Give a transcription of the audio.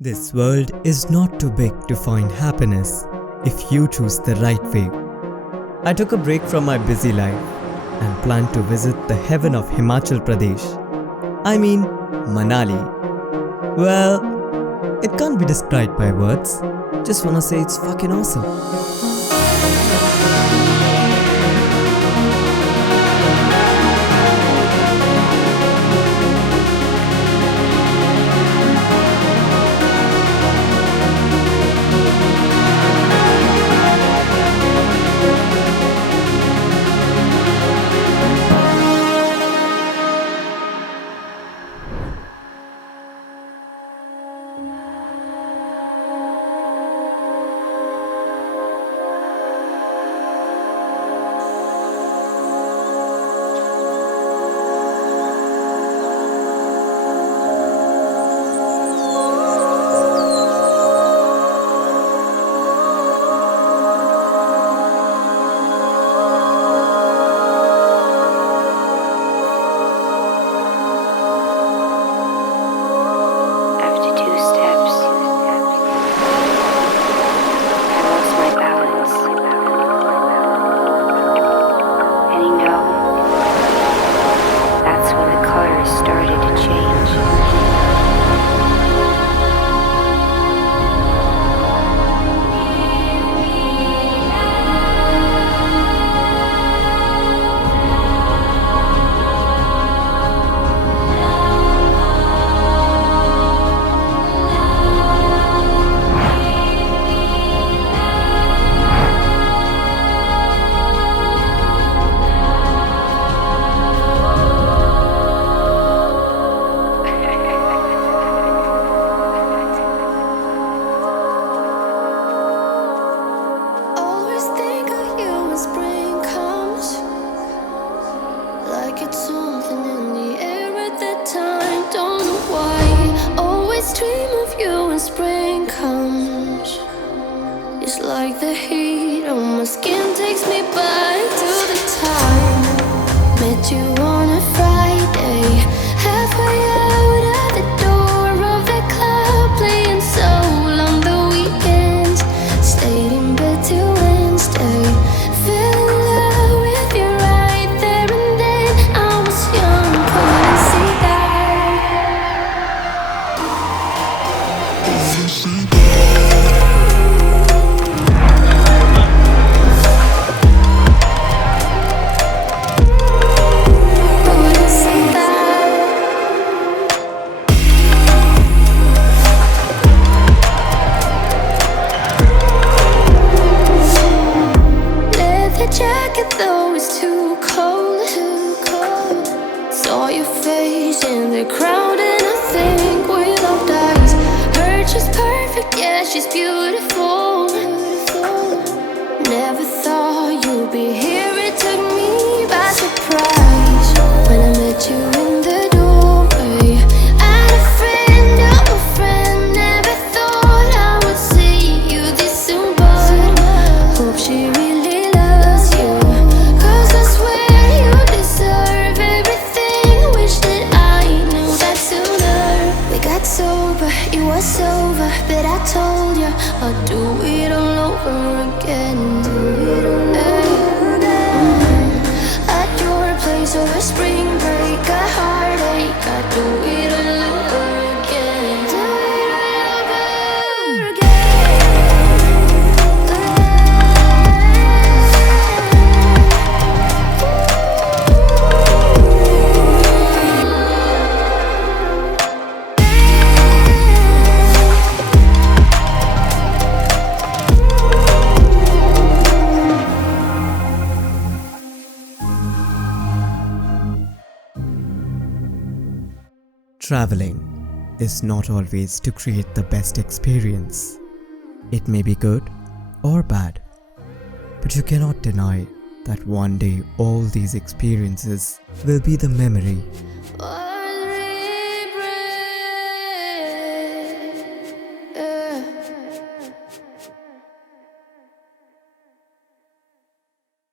This world is not too big to find happiness if you choose the right way. I took a break from my busy life and planned to visit the heaven of Himachal Pradesh. I mean, Manali. Well, it can't be described by words. Just wanna say it's fucking awesome. Like the heat on my skin takes me back to the time met you on a Friday, halfway out of the door of the club, playing soul on the weekends, stayed in bed till Wednesday, fell in love with you right there and then. I was young, couldn't see jacket though it's too cold, saw your face in the crowd and I think without eyes, her she's perfect, yeah she's beautiful, never thought you'd be here, it took me by surprise when I met you in the doorway, and a friend of a friend, never thought I would see you this soon, but hope she really sober, it was over, but I told you I'd do it all over again. At your place over spring break, a heartache, I'd do it all over again. Do it all over again. Traveling is not always to create the best experience. It may be good or bad, but you cannot deny that one day all these experiences will be the memory